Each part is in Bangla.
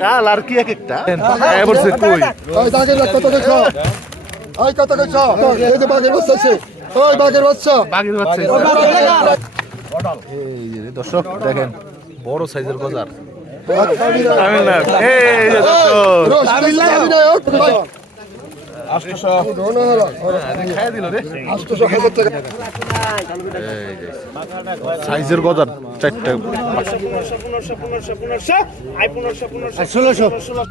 কাল আর কি এক একটা? কই? ওই বাঘের কত ওই কত কইছ এই যে বাঘের বাচ্চা আছে। ওই বাঘের বাচ্চা। বাগির বাচ্চা এই যে দর্শক দেখেন বড় সাইজের গজার তামিলনাড়ু। এই যে দর্শক। সাইজের গজার চারটা।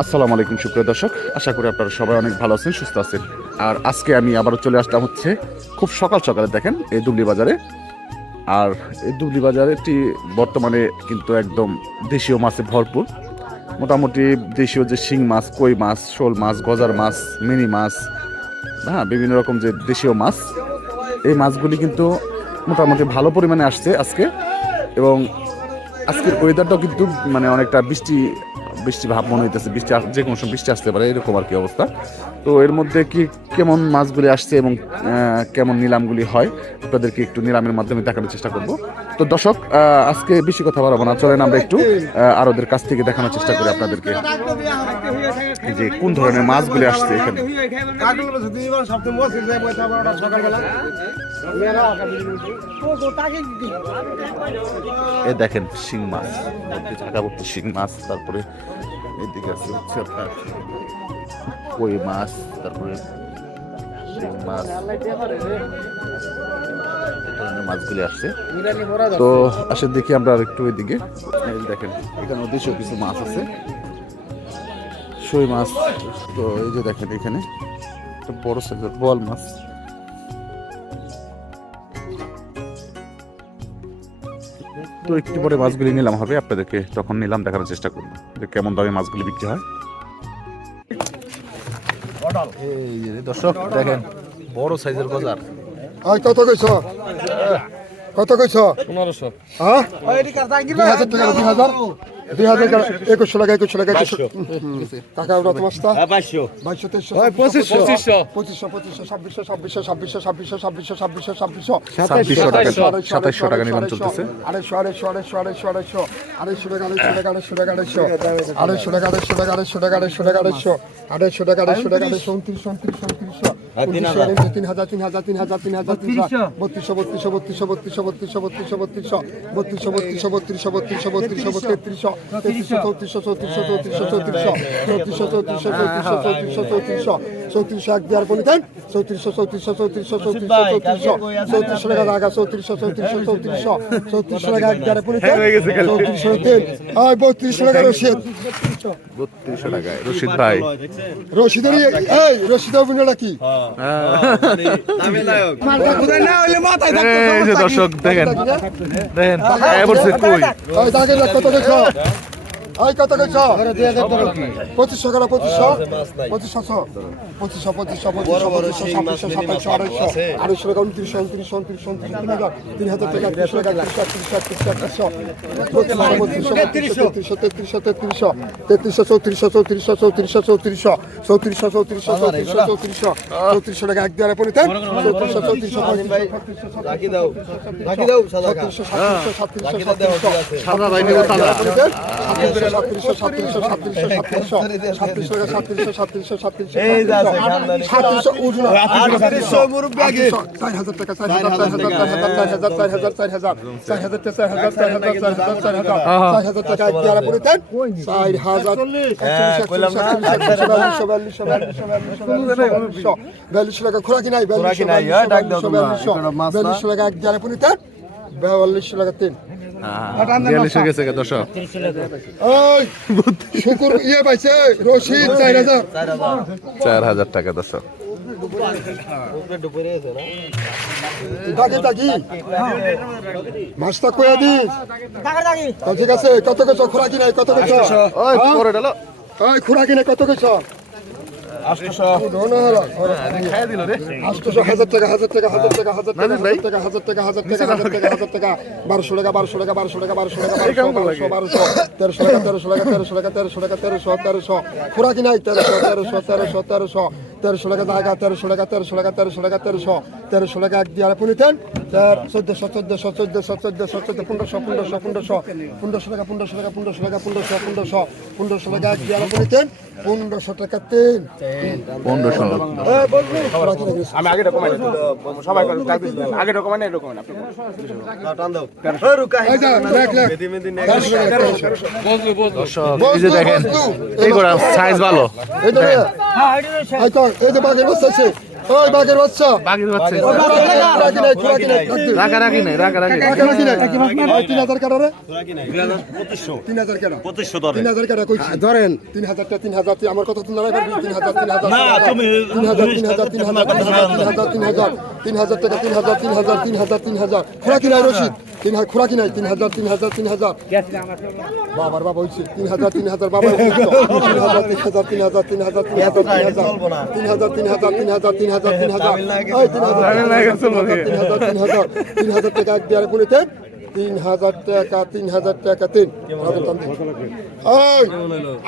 আসসালামু আলাইকুম সুপ্রিয় দর্শক। আশা করি আপনারা সবাই অনেক ভালো আছেন সুস্থ আছেন। আর আজকে আমি আবারও চলে আসলাম হচ্ছে খুব সকাল সকালে দেখেন এই দুবলি বাজারে। আর এই দুবলি বাজারেটি বর্তমানে কিন্তু একদম দেশীয় মাছে ভরপুর। মোটামুটি দেশীয় যে শিং মাছ, কই মাছ, শোল মাছ, গজার মাছ, মিনি মাছ হ্যাঁ বিভিন্ন রকম যে দেশীয় মাছ, এই মাছগুলি কিন্তু মোটামুটি ভালো পরিমাণে আসছে আজকে। এবং আজকের ওয়েদারটাও কিন্তু মানে অনেকটা বৃষ্টি বৃষ্টি ভাব মনে হইতেছে, বৃষ্টি যে কোনো সময় বৃষ্টি আসতে পারে, এরকম আর কি অবস্থা। তো এর মধ্যে কি কেমন মাছগুলি আসছে এবং কেমন নিলামগুলি হয়? আপনাদেরকে একটু নিলামের মাধ্যমে দেখানোর চেষ্টা করব। তো দর্শক আজকে বেশি কথা বাড়াবো না। চলেন আমরা একটু আরোদের কাছ থেকে দেখানোর চেষ্টা করি আপনাদেরকে। যে কোন ধরনের মাছগুলি আসছে এখানে? এ দেখেন, শিং মাছ। ঢাকা শিং মাছ, তারপরে এদিকে আছে হচ্ছে আপনার কই মাছ তারপরে মাছ মাছগুলি আসছে তো আসে দেখি আমরা আর একটু যে দেখেন এখানে দেশেও কিছু মাছ আছে সই মাছ তো এই যে দেখেন এখানে বড় সাইজের বল মাছ তো একটু পরে মাছগুলি নিলাম হবে আপনাদেরকে তখন নিলাম দেখানোর চেষ্টা করব যে কেমন দামে মাছগুলি বিক্রি হয় এই দর্শক দেখেন বড় সাইজের বাজার। ওই কত কইছ? কত কইছ? পনেরোশো। হ্যাঁ? দুই হাজার টাকা দুই হাজার। দুই হাজার একুশশো টাকা একুশশো টাকা একুশশো টাকা ওটা তোমার পাঁচশো বাইশশো তেইশশো পঁচিশশো পঁচিশশো পঁচিশশো ছাব্বিশশো ছাব্বিশশো ছাব্বিশশো ছাব্বিশশো ছাব্বিশশো ছাব্বিশশো ছাব্বিশশো ছাব্বিশশো টাকা সাতাইশশো টাকা নিলাম চলতেছে আড়াইশো আড়াইশো আড়াইশো আড়াইশো আড়াইশো আড়াইশো টাকা আড়াইশো টাকা আড়াইশো টাকা আড়াইশো আড়াইশো টাকা আড়াইশো টাকা আড়াইশো টাকা আড়াইশো আড়াইশো টাকা আড়াইশো টাকা আড়াইশো উনত্রিশশো উনত্রিশশো উনত্রিশশো উনত্রিশশো তিন হাজার তিন হাজার তিন হাজার তিন হাজার তিনশো বত্রিশশো বত্রিশশো বত্রিশশো বত্রিশশো বত্রিশশো বত্রিশশো বত্রিশশো বত্রিশশো বত্রিশশো বত্রিশশো বত্রিশশো বত্রিশশো তেত্রিশশো তেত্রিশশো চৌত্রিশশো চৌত্রিশশো চৌত্রিশশো চৌত্রিশশো চৌত্রিশশো চৌত্রিশশো চৌত্রিশশো চৌত্রিশশো চৌত্রিশশো চৌত্রিশশো এক দেওয়ার বলিতেন চৌত্রিশশো চৌত্রিশশো চৌত্রিশশো চৌত্রিশশো চৌত্রিশশো চৌত্রিশশো টাকা জায়গা চৌত্রিশশো চৌত্রিশশো চৌত্রিশশো চৌত্রিশশো টাকা এক দেওয়ার বলিতেন চৌত্রিশশো তিন ওই বত্রিশশো টাকা রশিদ বত্রিশশো টাকায় রশিদ ভাই রশিদের এই রশিদ অভিনয়টা কি দর্শক দেখেন। দেখেন কই ওই দাগের well. ওই কত কইছ পঁচিশশো টাকা পঁচিশশো পঁচিশশো পঁচিশশো পঁচিশশো পঁচিশশো পঁচিশশো ছাব্বিশশো সাতাইশশো আড়াইশো আড়াইশো টাকা উনত্রিশশো উনত্রিশশো উনত্রিশশো উনত্রিশশো তিন হাজার তিন হাজার টাকা তিনশো টাকা তিনশো একত্রিশশো একত্রিশশো একত্রিশশো বত্রিশশো তেত্রিশশো তেত্রিশশো তেত্রিশশো চৌত্রিশশো চৌত্রিশশো চৌত্রিশশো চৌত্রিশশো চৌত্রিশশো চৌত্রিশশো চৌত্রিশশো চৌত্রিশশো চৌত্রিশশো টাকা এক দেওয়ার পরিতে চৌত্রিশশো চৌত্রিশশো সাতত্রিশশো সাতত্রিশশো সাতত্রিশশো সাতত্রিশশো সাতত্রিশশো সাতত্রিশশো সাতত্রিশশো সাতত্রিশশো সাতত্রিশশো সাতত্রিশশো চার হাজার টাকা চার হাজার চার হাজার চার হাজার চার হাজার চার হাজার চার হাজার চার হাজার চার হাজার চার হাজার চার চার টাকা দেওয়ার পরে চার বিয়াল্লিশশো টাকা খোরাকি নাই হ্যাঁ? বিয়াল্লিশশো টাকা এক দেওয়ার পরে দেন বিয়াল্লিশশো টাকা তিন বিয়াল্লিশ গেছে দর্শক। শুকুর ইয়ে পাইছে রশিদ চার হাজার। চার হাজার টাকা মাছটা কয়া ঠিক আছে কত কছ খোরাকি নাই কত কছ পরে খোরাকি নাই কত কছ বারোশো টাকা বারোশো টাকা বারোশো টাকা বারোশো টাকা বারোশো বারোশো তেরোশো টাকা তেরোশো টাকা তেরোশো টাকা তেরোশো টাকা তেরোশো তেরোশো খোরাকি নাই তেরোশো তেরোশো তেরোশো তেরোশো তেরোশো টাকা জায়গা তেরোশো টাকা তেরোশো টাকা তেরোশো টাকা তেরোশো তেরোশো টাকা এক দিয়ে পুনিতেন চার চোদ্দশো চোদ্দশো চোদ্দশো চোদ্দশো চোদ্দ পনেরোশো পনেরোশো পনেরোশো পনেরোশো টাকা টাকা পনেরোশো টাকা পনেরোশো টাকা এক বিয়ারা করে তেল টাকা তেল পনেরোশো আমি আগে দেখেন এই সাইজ ভালো এই তো এই তো বাঘের বসতেছে ওই বাঘের বাচ্চা বাকির বাচ্চা। রাখা রাখি নাই রাখা রাখি। রাখা রাখি নাই। তিন হাজার কাটা রে? তিন হাজার কাটা। পঁচিশশো তিন হাজার কাটা কইছি। তিন হাজারটা, তিন হাজার, আমার কথা লড়াই করবি? তিন হাজার, তিন হাজার, তিন হাজার, তিন হাজার, তিন হাজার, তিন হাজার, তিন হাজার, তিন হাজার, টাকা, তিন হাজার, তিন হাজার, তিন হাজার, তিন হাজার। খোরাকি নাই রশিদ। তিন হাজার, খোরাকি নাই, তিন হাজার, তিন হাজার, তিন হাজার। বাবার বাবা হইছে, তিন হাজার, তিন হাজার, বাবা তিন হাজার, তিন হাজার, তিন হাজার, তিন হাজার, তিন হাজার, তিন হাজার, তিন হাজার, তিন হাজার, তিন হাজার, তিন হাজার, তিন হাজার। ওই তিন হাজার, তিন হাজার, তিন হাজার, তিন হাজার, তিন হাজার, টাকা এক তিন হাজার টাকা তিন হাজার টাকা তিন।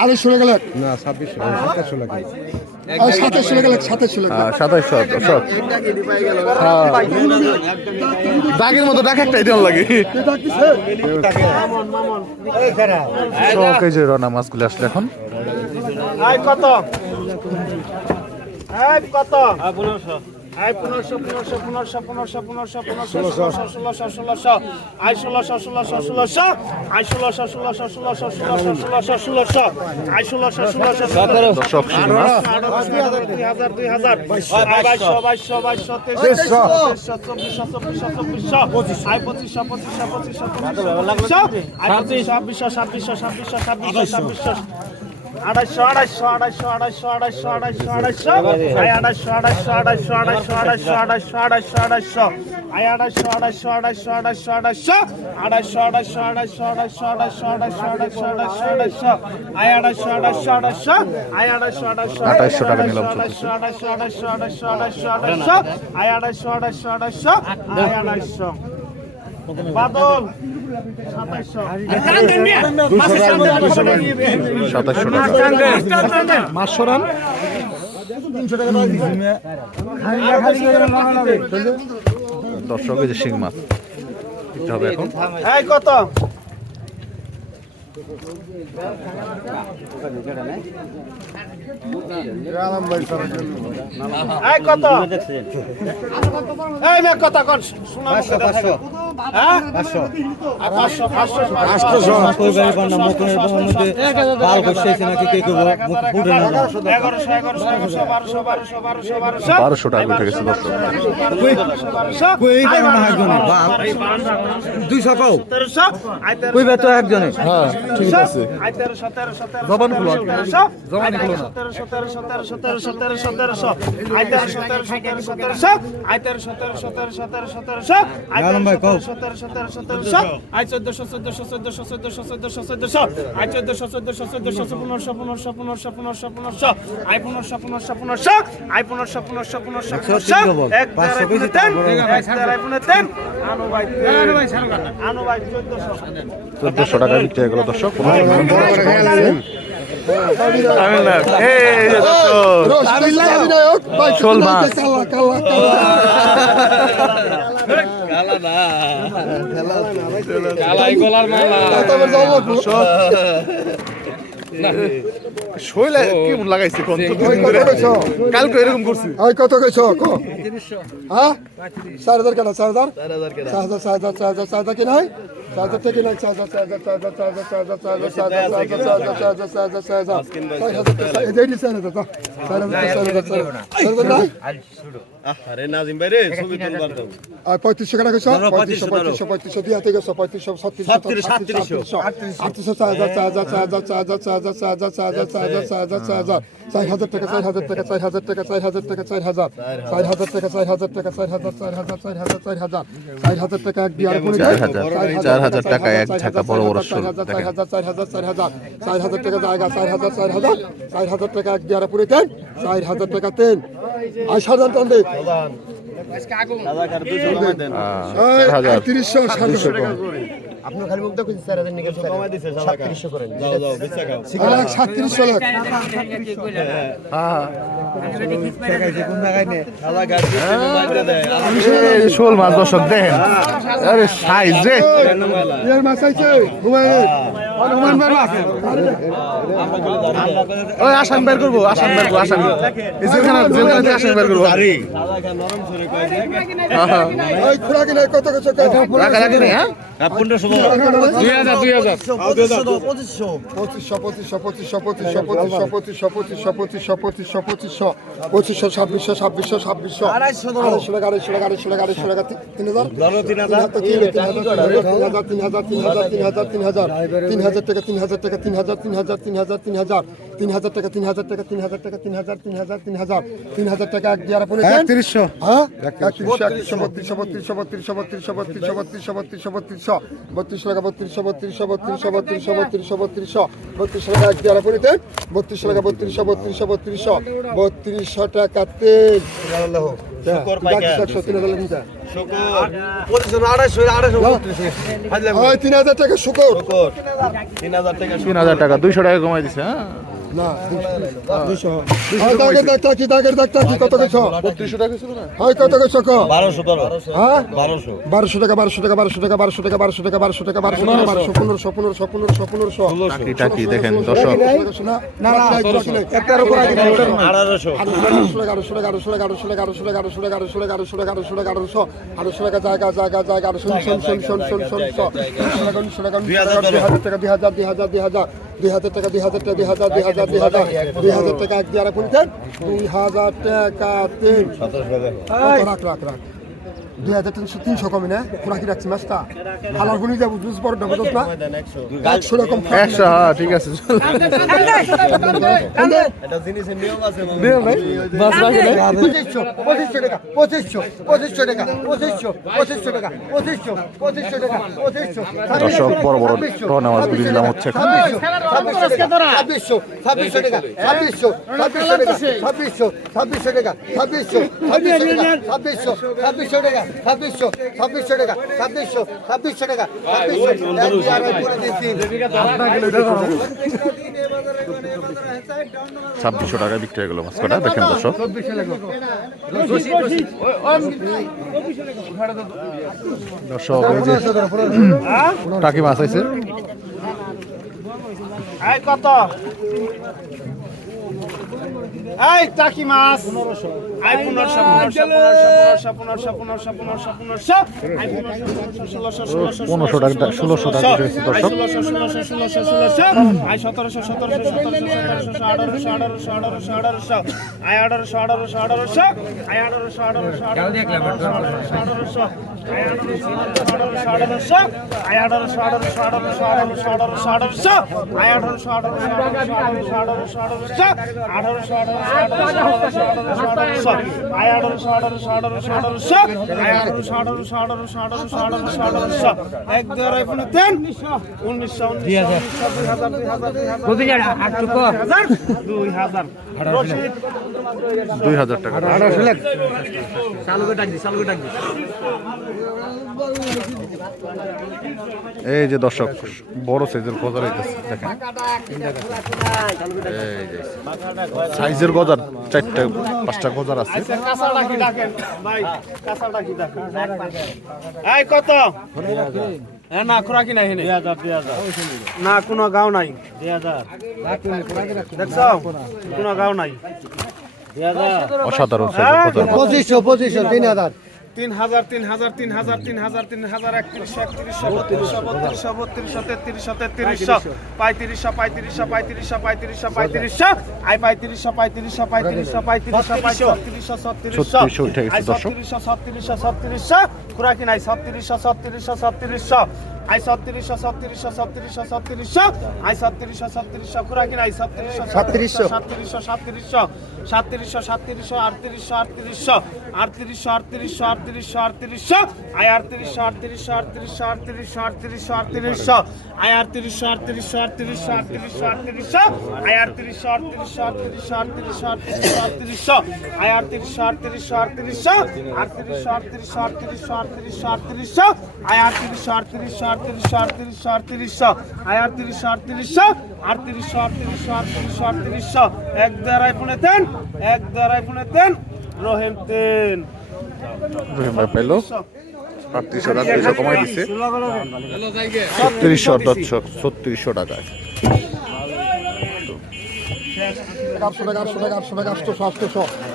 আরে শুনে গেলে না ছাব্বিশশো সাতাশশো লাগে সাতাশশো লাগে সাতাশশো লাগে সাতাইশশো দর্শক মতো ডাক একটা দিন লাগে। কে ডাকতেছে শখ এই যে রনা মাছগুলো আসলে এখন। আই কত আই কত আই পনেরোশো পনেরোশো পনেরোশো পনেরোশো পনেরোশো পনেরোশো ষোলোশো ষোলোশো ষোলোশো আই ষোলোশো ষোলোশো ষোলোশো আই ষোলোশো ষোলোশো ষোলোশো ষোলোশো ষোলোশো ষোলোশো আই ষোলোশো ষোলোশো সতেরো দর্শক শিং মাছ দুই হাজার দুই হাজার বাইশশো বাইশশো বাইশশো তেইশশো তেইশশো চব্বিশশো চব্বিশশো চব্বিশশো আই পঁচিশশো পঁচিশশো পঁচিশশো পঁচিশশো আই পঁচিশশো ছাব্বিশশো ছাব্বিশশো ছাব্বিশশো ছাব্বিশশো ছাব্বিশশো আড়াইশো আড়াইশো আড়াইশো আড়াইশো আড়াইশো আড়াইশো আড়াইশো আই আড়াইশো আড়াইশো আড়াইশো আড়াইশো আড়াইশো আড়াইশো আড়াইশো আড়াইশো আই আড়াইশো আড়াইশো আড়াইশো আড়াইশো আড়াইশো আড়াইশো আড়াইশো আড়াইশো আড়াইশো আড়াইশো আড়াইশো আড়াইশো আড়াইশো আড়াইশো আই আড়াইশো আড়াইশো আড়াইশো আই আড়াইশো আড়াইশো আড়াইশো টাকা নিলাম আড়াইশো আড়াইশো আড়াইশো আড়াইশো আড়াইশো আড়াইশো আই আড়াইশো আড়াইশো আড়াইশো আই আড়াইশো বাদল সাতাশশো টাকা মাসশো রান দর্শক যে শিং মাছ দিতে হবে এখন কত কত কত কত শোনা শোনা পাঁচশো পাঁচশো হ্যাঁ পাঁচশো পাঁচশো পাঁচশো পাঁচশো এগারোশো এগারোশো এগারোশো বারোশো বারোশো বারোশো বারোশো বারোশো টাকা উঠে গেছে দর্শক দুইশো পাও তেরোশো কইবে তো একজনে হ্যাঁ ঠিক আছে আই তেরোশো তেরোশো তেরোশো জবান খুলো। তেরোশো জবান খুলো না। তেরোশো তেরোশো তেরোশো তেরোশো তেরোশো তেরোশো আই তেরোশো তেরোশো তেরোশো তেরোশো আই তেরোশো তেরোশো তেরোশো তেরোশো তেরোশো আই তেরোশো তেরোশো তেরোশো তেরোশো আই চোদ্দশো চোদ্দশো চোদ্দশো চোদ্দশো চোদ্দশো চোদ্দশো আই চোদ্দশো চোদ্দশো চোদ্দশো পনেরোশো পনেরোশো পনেরোশো পনেরোশো পনেরোশো আই পনেরোশো পনেরোশো পনেরোশো আই পনেরোশো পনেরোশো পনেরোশো পনেরোশো এক দেড়াই পুনে তেন এক দেড়াই পুনে তেন আনু ভাই আনু ভাই চোদ্দশো চোদ্দশো টাকা বিক্রি হয়ে গেল দর্শক ভাই মাছ। না। কালাই গলার মালা। শৈলা কি মন এরকম করছি। ওই কত কইছো কো? হ্যাঁ? 3500 4000 কেনা 4000 4000 4000 4000 4000 কেনা হয় চার হাজার থেকে নাই চার হাজার চার হাজার চার হাজার চার হাজার চার হাজার চার হাজার চার হাজার চার হাজার চার হাজার চার হাজার চার হাজার চার হাজার চার হাজার টাকা এই দেই চার হাজার চার হাজার চার হাজার চার হাজার চার হাজার আরে আর পঁয়ত্রিশশো টাকা পঁয়ত্রিশশো পঁয়ত্রিশশো পঁয়ত্রিশশো দিয়ে গেছো পঁয়ত্রিশশো ছত্রিশশো আটত্রিশশো চার হাজার চার হাজার চার হাজার চার হাজার চার হাজার চার হাজার চার হাজার চার হাজার চার হাজার চার হাজার চার হাজার টাকা চার হাজার টাকা চার হাজার টাকা চার হাজার টাকা চার হাজার চার হাজার টাকা চার হাজার টাকা চার হাজার চার হাজার চার হাজার চার হাজার চার হাজার টাকা এক বিয়ার করে চার হাজার, চার হাজার টাকা এক ঝাঁকা বড় বড় চার হাজার চার হাজার চার হাজার চার হাজার চার হাজার টাকা জায়গা চার হাজার চার হাজার চার হাজার টাকা এক বিয়ার পুরে দেন চার হাজার টাকা তেল আর সাধারণ হাজার তিরিশশো সাতশো আপনি খালি মুখ দেখুন স্যার এদের নিকে সাতত্রিশশো করেন। সাতত্রিশশো লাখ শোল মাছ দর্শক দেখেন। আরে সাইজ রে। মাছ আইছে ওই আসাম বের করব আসাম বের করব আসাম জেলখানা জেলখানা দিয়ে আসাম বের করব। রাখা রাখি হ্যাঁ? পঁচিশশো ছাব্বিশশো ছাব্বিশশো ছাব্বিশশো তিন হাজার তিন হাজার তিন হাজার তিন হাজার তিন হাজার তিন হাজার তিন হাজার টাকা তিন হাজার টাকা তিন হাজার তিন হাজার তিন হাজার তিন হাজার তিন হাজার টাকা তিন হাজার টাকা তিন হাজার টাকা তিন হাজার তিন হাজার তিন হাজার তিন হাজার টাকা এক দিয়ে আপনি একত্রিশশো হ্যাঁ একত্রিশশো বত্রিশশো বত্রিশশো বত্রিশশো বত্রিশশো বত্রিশশো বত্রিশশো বত্রিশশো বত্রিশশো বত্রিশ টাকা বত্রিশশো বত্রিশশো বত্রিশশো বত্রিশশো বত্রিশশো বত্রিশশো বত্রিশশো টাকা এক দিয়ে আপনি দেন বত্রিশশো টাকা বত্রিশশো বত্রিশশো বত্রিশশো বত্রিশশো টাকা তেল শুকর তিন হাজার বত্রিশে টাকা শুকর শুকর তিন হাজার তিন হাজার টাকা দুইশো টাকা কমাই দিছে হ্যাঁ না দুশো দাগের দাগটা কি দাগের দাগটা কি কত কিছু বত্রিশশো টাকা ছিল না হয় কত কিছু বারোশো হ্যাঁ বারোশো বারোশো টাকা বারোশো টাকা বারোশো টাকা বারোশো টাকা বারোশো টাকা বারোশো টাকা বারোশো টাকা বারোশো পনেরোশো পনেরোশো পনেরোশো পনেরোশো টাকি টাকি দেখেন দর্শক না না একটার উপর আগে আড়াইশো টাকা আড়াইশো টাকা আড়াইশো টাকা আড়াইশো টাকা আড়াইশো টাকা আড়াইশো টাকা আড়াইশো টাকা আড়াইশো টাকা আড়াইশো টাকা আড়াইশো আড়াইশো টাকা জায়গা জায়গা জায়গা আড়াইশো শোন শোন শোন শোন শোন শোন উনিশশো টাকা টাকা দুই হাজার টাকা দুই হাজার দুই হাজার দুই হাজার দুই হাজার টাকা দুই হাজার টাকা দুই হাজার দুই হাজার দুই হাজার দুই হাজার টাকা এক দিয়ে আর আপনি দেন। দুই হাজার টাকা তিন সতেরোশো টাকা। কত রাখ রাখ রাখ। দুই হাজার তিনশো তিনশো কমে না? রাখছি মাছটা। হালার গুনি যাব জুস বড় ডাবো না একশো একশো রকম একশো হ্যাঁ ঠিক আছে এটা জিনিসের নিয়ম আছে পঁচিশশো পঁচিশশো টাকা পঁচিশশো পঁচিশশো টাকা পঁচিশশো পঁচিশশো টাকা পঁচিশশো পঁচিশশো টাকা পঁচিশশো। দর্শক বড় বড় টনা মাছগুলির দাম হচ্ছে ছাব্বিশশো ছাব্বিশশো টাকা ছাব্বিশশো ছাব্বিশশো টাকা ছাব্বিশশো ছাব্বিশশো টাকা ছাব্বিশশো ছাব্বিশশো ছাব্বিশশো টাকা ছাব্বিশশো ছাব্বিশশো টাকা ছাব্বিশশো ছাব্বিশশো টাকা ছাব্বিশশো। ছাব্বিশশো টাকা বিক্রি হয়ে গেল মাছ কটা দেখেন দর্শক। দর্শক এই যে টাকি মাছ আছে। এই কত? এই টাকি মাছ। পনেরোশো পনেরোশো টাকা ষোলোশো টাকা দর্শক আই সতেরোশো সতেরোশো সতেরোশো আঠারোশো আঠারোশো আঠারোশো আঠারোশো আই আঠারোশো আঠারোশো আঠারোশো আই আঠারোশো আঠারোশো আঠারোশো আঠারোশো আই আঠারোশো আঠারোশো আঠারোশো আঠারোশো আঠারোশো আঠারোশো আঠারোশো আঠারোশো আঠারোশো আই আঠারোশো আঠারোশো আঠারোশো আঠারোশো আঠারোশো আঠারোশো আঠারোশো আঠারোশো আঠারোশো আই আঠারোশো আঠারোশো আঠারোশো আঠারোশো। আই আঠারোশো আঠারোশো আঠারোশো আঠারোশো আঠারোশো আঠারোশো। এক দুই আড়াই পনেরো তিন। উনিশশো দুই হাজার। দুই হাজার দুই হাজার দুই হাজার। দুই হাজার। রশিদ। দুই হাজার টাকা। এই যে দর্শক বড় সাইজের গজার হইতেছে দেখেন। সাইজের গজার চারটা পাঁচটা গজার আছে? আচ্ছা, কত? না খোরাকি নাই না কোনো গাও নাই। দেখছ? কোনো গাও নাই। অসাধারণ পঁচিশশো পঁচিশশো তিন হাজার। তিন হাজার তিন হাজার তিন হাজার তিন হাজার তিন হাজার একত্রিশশো একত্রিশশো বত্রিশশো বত্রিশশো বত্রিশশো তেত্রিশশো তেত্রিশশো পঁয়ত্রিশশো পঁয়ত্রিশশো পঁয়ত্রিশশো পঁয়ত্রিশশো পঁয়ত্রিশশো আই পঁয়ত্রিশশো পঁয়ত্রিশশো পঁয়ত্রিশশো পঁয়ত্রিশশো পঁয়ত্রিশশো ছত্রিশশো ছত্রিশশো। ছত্রিশশো ছত্রিশশো ছত্রিশশো খুরাকি নাই ছত্রিশশো ছত্রিশশো ছত্রিশশো আই ছত্রিশশো ছত্রিশশো ছত্রিশশো ছত্রিশশো আই ছত্রিশশো ছত্রিশশো খুরাকি নাই ছত্রিশশো সাতত্রিশশো। সাতত্রিশশো সাতত্রিশশো সাতত্রিশশো সাতত্রিশশো আটত্রিশশো আটত্রিশশো আটত্রিশশো আটত্রিশশো আটত্রিশশো আটত্রিশশো আই আটত্রিশশো আটত্রিশশো আটত্রিশশো আটত্রিশশো আটত্রিশশো আটত্রিশশো আই আটত্রিশশো আটত্রিশশো আটত্রিশশো আটত্রিশশো আটত্রিশশো আই আটত্রিশশো আটত্রিশশো আটত্রিশশো আটত্রিশশো আটত্রিশশো আটত্রিশশো আই আটত্রিশশো আটত্রিশশো আটত্রিশশো আটত্রিশশো আটত্রিশশো আটত্রিশশো আটত্রিশশো আটত্রিশশো আই আটত্রিশশো আটত্রিশশো আটত্রিশশো আটত্রিশশো আটত্রিশশো আয় আটত্রিশশো আটত্রিশশো আটত্রিশশো আটত্রিশশো আটত্রিশশো আটত্রিশশো। এক দ্বারাই পুনে তেন এক দ্বারাই পুনে তেন রহিম তেন। রহিম ভাই পাইলো। আটত্রিশশো টাকা দুইশো কমাই দিচ্ছে ছত্রিশশো দর্শক ছত্রিশশো টাকায় আটশো টাকা আটশো টাকা আটশো টাকা আটশো আটশো।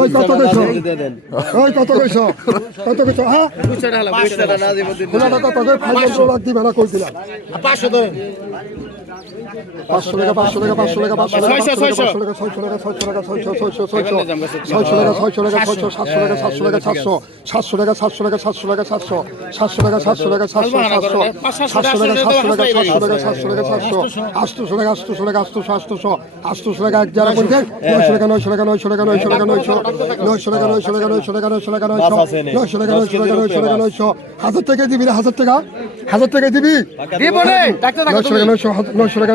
ওই কত কইছো? ওই কত কইছো? কত কইছো? হ্যাঁ? পুছড়া হলো পুছড়া না দিব দিন পাঁচশো টাকা পাঁচশো টাকা পাঁচশো টাকা পাঁচশো টাকা পাঁচশো টাকা ছয়শো টাকা ছয়শো টাকা ছয়শো ছয়শো ছয়শো ছয়শো টাকা ছয়শো টাকা ছয়শো সাতশো টাকা সাতশো টাকা সাতশো সাতশো টাকা সাতশো টাকা সাতশো টাকা সাতশো সাতশো টাকা সাতশো টাকা সাতশো সাতশো সাতশো টাকা সাতশো টাকা সাতশো টাকা সাতশো টাকা সাতশো টাকা টাকা আটশো আটশো আটশো টাকা এক যারা বলছেন নয়শো টাকা নয়শো টাকা নয়শো টাকা নয়শো টাকা নয়শো নয়শো টাকা নয়শো টাকা নয়শো টাকা নয়শো টাকা নয়শো নয়শো টাকা নয়শো টাকা নয়শো টাকা নয়শো হাজার টাকা দিবি রে হাজার টাকা হাজার টাকা দিবি নয়শো টাকা নয়শো নয়শো টাকা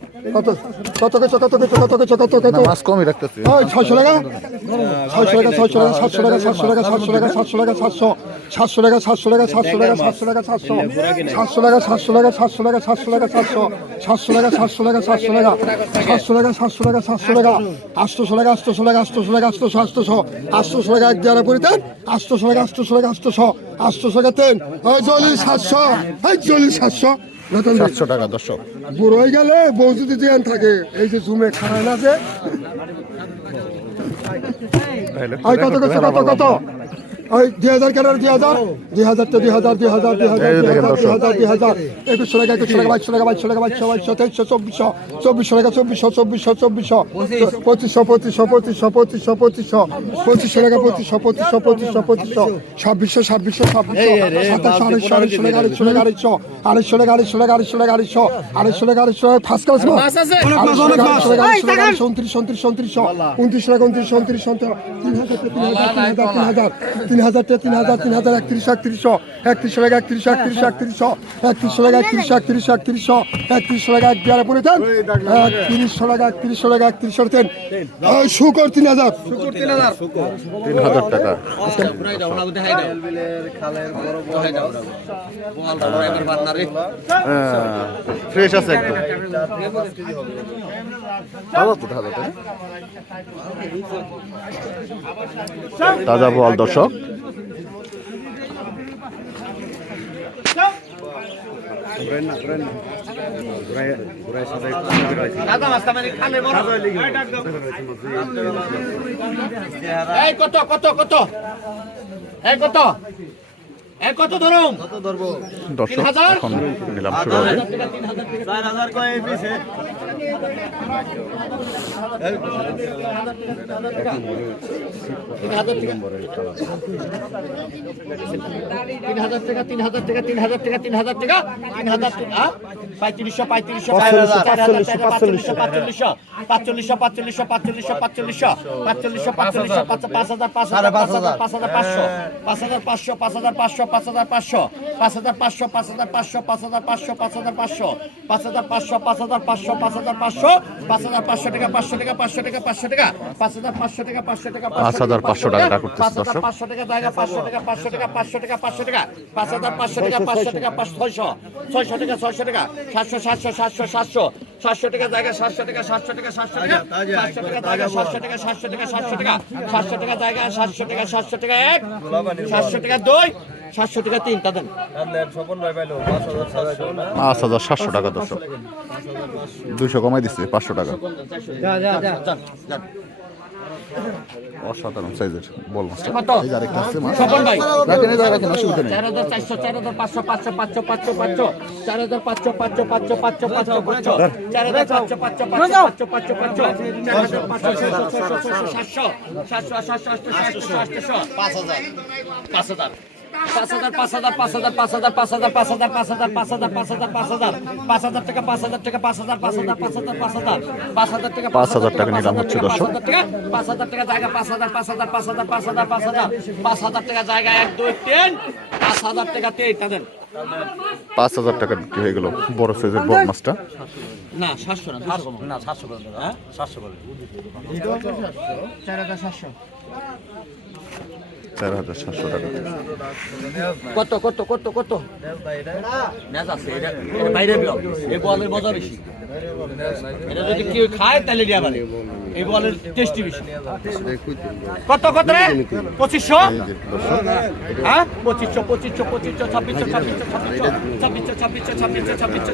কত কত কইছ কত কইছ কত কইছ কত কত না মাছ কমই রাখতেছে ওই ছয়শো টাকা ছয়শো টাকা ছয়শো টাকা সাতশো টাকা সাতশো টাকা সাতশো টাকা সাতশো টাকা সাতশো সাতশো টাকা সাতশো টাকা সাতশো টাকা সাতশো টাকা সাতশো সাতশো টাকা সাতশো টাকা সাতশো টাকা সাতশো টাকা সাতশো সাতশো টাকা সাতশো টাকা সাতশো টাকা সাতশো টাকা সাতশো টাকা সাতশো টাকা আটশোশো টাকা আটশোশো টাকা আটশোশো টাকা আটশোশো আটশোশো আটশোশো টাকা এক জায়গা পরি দেন আটশোশো টাকা আটশোশো টাকা আটশোশো আটশোশো টাকা তেন ওই চল্লিশ সাতশো এই চল্লিশ সাতশো টাকা দর্শক। বুড়ো হয়ে গেলে বউ যদি জ্ঞান থাকে এই যে জুমে খায় না যে কত কত কত? কত ওই দুই হাজার কেন দুই হাজার? দুই হাজার তো দুই হাজার দুই হাজার দুই হাজার দুই হাজার দুই। হাজার দুই হাজার। একুশশো টাকা একুশশো টাকা বাইশশো টাকা বাইশশো টাকা বাইশশো বাইশশো তেইশশো চব্বিশশো চব্বিশশো টাকা চব্বিশশো চব্বিশশো চব্বিশশো পঁচিশশো পঁচিশশো পঁচিশশো পঁচিশশো পঁচিশশো পঁচিশশো টাকা পঁচিশশো পঁচিশশো পঁচিশশো পঁচিশশো ছাব্বিশশো ছাব্বিশশো ছাব্বিশশো সাতাশশো আড়াইশো আড়াইশো টাকা আড়াইশো টাকা আড়াইশো আড়াইশো টাকা আড়াইশো টাকা আড়াইশো টাকা আড়াইশো আড়াইশো টাকা আড়াইশো টাকা ফার্স্ট ক্লাস আড়াইশো টাকা উনত্রিশ উনত্রিশ উনত্রিশ উনত্রিশ টাকা উনত্রিশ উনত্রিশ উনত্রিশ তিন হাজার তিন হাজার তিন হাজার তিন হাজার একত্রিশ একত্রিশ একত্রিশ টাকা একত্রিশ একত্রিশ টাকা একত্রিশ একত্রিশ টাকা এক দেন। টাকা একত্রিশ টাকা একত্রিশ দেন। ওই শুকর তিন হাজার। তিন হাজার। টাকা। ফ্রেশ আছে একদম। ভালো তো তাজা বল দর্শক। কত কত কত? এই কত? এই কত ধরুন? দর্শক এখন নিলাম শুরু। হবে তিন হাজার টাকা তিন হাজার টাকা তিন হাজার টাকা তিন হাজার টাকা তিন হাজার টাকা পঁয়ত্রিশশো পঁয়ত্রিশশো পাঁচচল্লিশশো পাঁচচল্লিশশো পাঁচচল্লিশশো পাঁচচল্লিশশো পাঁচচল্লিশশো পাঁচচল্লিশশো পাঁচচল্লিশশো পাঁচচল্লিশশো পাঁচ পাঁচ হাজার পাঁচ হাজার পাঁচ হাজার পাঁচ হাজার পাঁচশো পাঁচ হাজার পাঁচশো পাঁচ হাজার পাঁচশো পাঁচ হাজার পাঁচশো পাঁচ হাজার পাঁচশো পাঁচ হাজার পাঁচশো পাঁচ হাজার পাঁচশো পাঁচ হাজার পাঁচশো পাঁচ হাজার পাঁচশো পাঁচ হাজার পাঁচশো পাঁচ হাজার পাঁচশো পাঁচ হাজার পাঁচশো টাকা পাঁচশো টাকা পাঁচশো টাকা পাঁচশো টাকা পাঁচ হাজার পাঁচশো টাকা পাঁচশো টাকা পাঁচ হাজার পাঁচশো টাকা করতেছে পাঁচ হাজার দর্শক। পাঁচশো টাকা জায়গা পাঁচশো টাকা পাঁচশো টাকা পাঁচশো টাকা পাঁচশো টাকা পাঁচ হাজার পাঁচশো টাকা পাঁচশো টাকা পাঁচ ছয়শো ছয়শো টাকা ছয়শো টাকা সাতশো সাতশো সাতশো সাতশো সাতশো টাকা জায়গা সাতশো টাকা সাতশো টাকা সাতশো টাকা সাতশো টাকা জায়গা সাতশো টাকা সাতশো টাকা সাতশো টাকা সাতশো টাকা জায়গা সাতশো টাকা সাতশো টাকা এক সাতশো টাকা দুই সাতশো টাকা তিন দেন পাঁচ হাজার সাতশো টাকা দশ দুশো কমাই দিচ্ছে পাঁচশো টাকা অসাধারণ সাইজের বল মাছটা এই যে আরেকটা আছে মাছ স্বপন ভাই রাখেন এই রাখেন অসুবিধা নেই 4400 4500 500 500 500 4500 500 500 500 500 500 4500 500 500 500 500 4500 700 700 700 700 700 পাঁচ হাজার পাঁচ হাজার পাঁচ হাজার পাঁচ হাজার পাঁচ হাজার পাঁচ হাজার পাঁচ হাজার পাঁচ হাজার পাঁচ হাজার পাঁচ হাজার পাঁচ হাজার পাঁচ পাঁচ হাজার টাকা পাঁচ হাজার টাকা পাঁচ হাজার পাঁচ হাজার পাঁচ হাজার পাঁচ হাজার পাঁচ হাজার টাকা পাঁচ হাজার টাকা নিলাম হচ্ছে দর্শক। পাঁচ হাজার টাকা জায়গা পাঁচ হাজার পাঁচ হাজার পাঁচ হাজার পাঁচ হাজার পাঁচ হাজার পাঁচ হাজার টাকা জায়গা এক দুই তিন পাঁচ হাজার টাকা তিন তাদের পাঁচ হাজার টাকা বিক্রি হয়ে গেল বড় সাইজের বড় মাছটা না সাতশো না না সাতশো করে হ্যাঁ সাতশো করে চার হাজার সাতশো চার হাজার সাতশো টাকা কত কত কত কত বাইরে এই মজা বেশি হ্যাঁ ছাব্বিশশো ছাব্বিশশো ছাব্বিশশো ছাব্বিশশো ছাব্বিশশো ছাব্বিশশো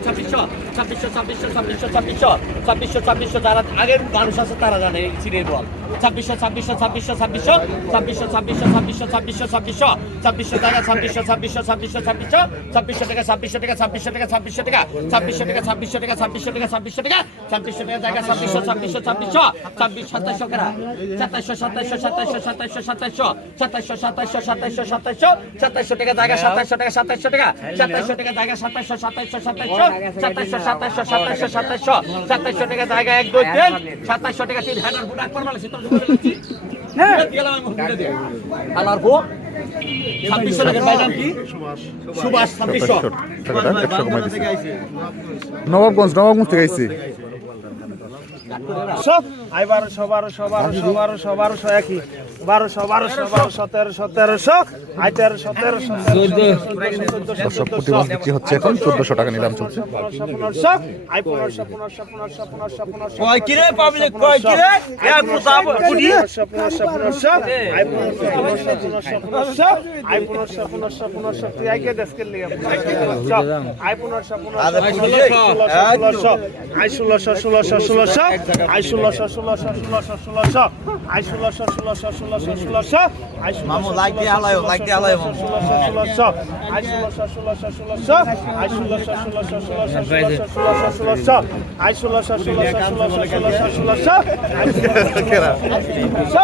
ছাব্বিশশো ছাব্বিশশো ছাব্বিশশো ছাব্বিশশো ছাব্বিশশো ছাব্বিশশো আগের মানুষ আছে তারা জানে সিরিয়াল বল ছাব্বিশশো ছাব্বিশশো ছাব্বিশশো ছাব্বিশশো ছাব্বিশশো ছাব্বিশশো ছাব্বিশশো ছাব্বিশশো ছাব্বিশশো ছাব্বিশশো টাকা ছাব্বিশশো ছাব্বিশশো ছাব্বিশশো ছাব্বিশশো ছাব্বিশশো টাকা ছাব্বিশশো টাকা ছাব্বিশশো টাকা ছাব্বিশশো টাকা ছাব্বিশশো টাকা ছাব্বিশশো টাকা ছাব্বিশশো টাকা ছাব্বিশশো টাকা ছাব্বিশশো টাকা জায়গা ছাব্বিশশো ছাব্বিশশো ছাব্বিশশো ছাব্বিশ সাতাশশো করা সাতাশশো সাতাশশো সাতাশশো সাতাশশো সাতাশশো সাতাশশো সাতাশশো সাতাশশো সাতাশশো সাতাশশো টাকা জায়গা সাতাশশো টাকা সাতাশশো টাকা সাতাশশো টাকা জায়গা সাতাশশো সাতাশশো সাতাশশো সাতাশশো সাতাশশো সাতাশশো সাতাশশো সাতাশশো টাকা জায়গা এক দুই তিন সাতাশশো টাকা তিন হ্যাঁ বুড়া একবার বলে হ্যাঁ। কালার সুভাষ। ছাব্বিশশো। নবাবগঞ্জ নবাবগঞ্জ থেকে আইসি সব আই বারোশো বারোশো বারোশো বারোশো বারোশো একই বারোশো বারোশো বারোশো তেরোশো তেরোশো আই তেরোশো তেরোশো তেরোশো কোটি মাছ বিক্রি হচ্ছে এখন চোদ্দশো টাকা নিলাম চলছে ষোলোশো ষোলোশো ষোলোশো আই ষোলোশো ষোলোশো ষোলোশো ষোলোশো আই ষোলোশো ষোলোশো ষোলোশো ষোলোশো আই। ষোলোশো ষোলোশো আই ষোলোশো ষোলোশো ষোলোশো আই ষোলোশো ষোলোশো ষোলোশো ষোলোশো ষোলোশো আই ষোলোশো ষোলোশো ষোলোশো ষোলোশো ষোলোশো আই ষোলোশো ষোলোশো ষোলোশো ষোলোশো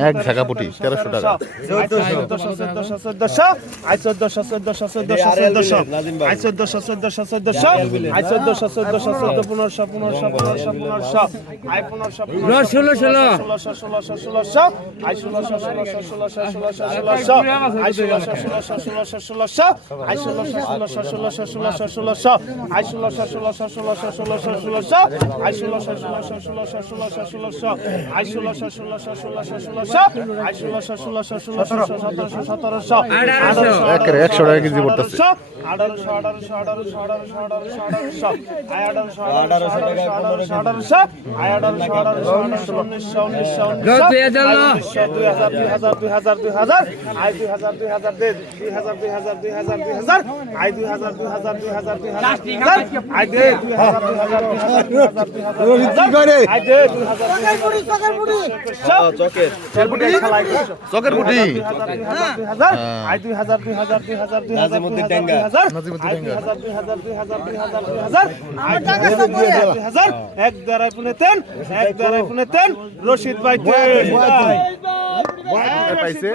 এক ঝাঁকা পুটি, তেরোশো টাকা। চোদ্দশো আই চোদ্দশো চোদ্দশো চোদ্দশো চোদ্দশো আই চোদ্দশো চোদ্দশো চোদ্দশো আই চোদ্দশো চোদ্দশো চোদ্দ পনেরোশো পনেরোশো পনেরোশো পনেরোশো আই পনেরোশো ষোলো ষোলো ষোলোশো ষোলোশো ষোলোশো আই ষোলোশো ষোলোশো ষোলোশো ষোলোশো ষোলোশো আই ষোলোশো ষোলোশো ষোলোশো ষোলোশো আই ষোলোশো ষোলোশো ষোলোশো ষোলোশো ষোলোশো আই ষোলোশো ষোলোশো ষোলোশো ষোলোশো ষোলোশো আই ষোলোশো ষোলোশো ষোলোশো ষোলোশো ষোলোশো আই ষোলোশো ষোলোশো ষোলোশো ষোলোশো আই ষোলোশো ষোলোশো ষোলোশো সতেরোশো সতেরোশো একশো টাকা কেজি পড়তেছে আঠারোশো আঠারোশো আঠারোশো আঠারোশো আঠারোশো আঠারোশো আই আঠারোশো আঠারোশো আঠারোশো আঠারোশো আই আঠারোশো আঠারোশো আঠারোশো উনিশশো উনিশশো উনিশশো দুই হাজার দুই হাজার দুই হাজার দুই হাজার আই দুই হাজার দুই হাজার দুই হাজার দুই হাজার দুই হাজার দুই হাজার আই দুই এক তেন এক তেন রশিদ ভাই পাইছে